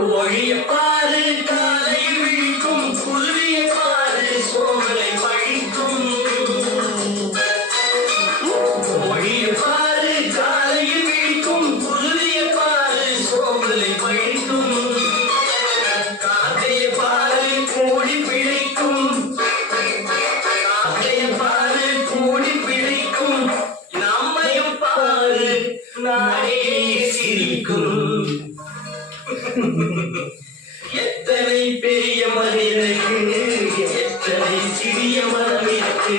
மொழிய பாரு காலையில் விழிக்கும் குருவிய பாரு சோமலை பழிக்கும். மொழிய பாரு காலையில் விழிக்கும் குருவிய பாரு சோமலை பழிக்கும். காக்கைய பாரு கூடி பிழைக்கும். காக்கைய பாரு கூடி பிழைக்கும். நம்மையும் பாரு நாடே சிரிக்கும். எத்தனை பெரிய மனிதனுக்கு எத்தனை சிறிய மனமிற்கு.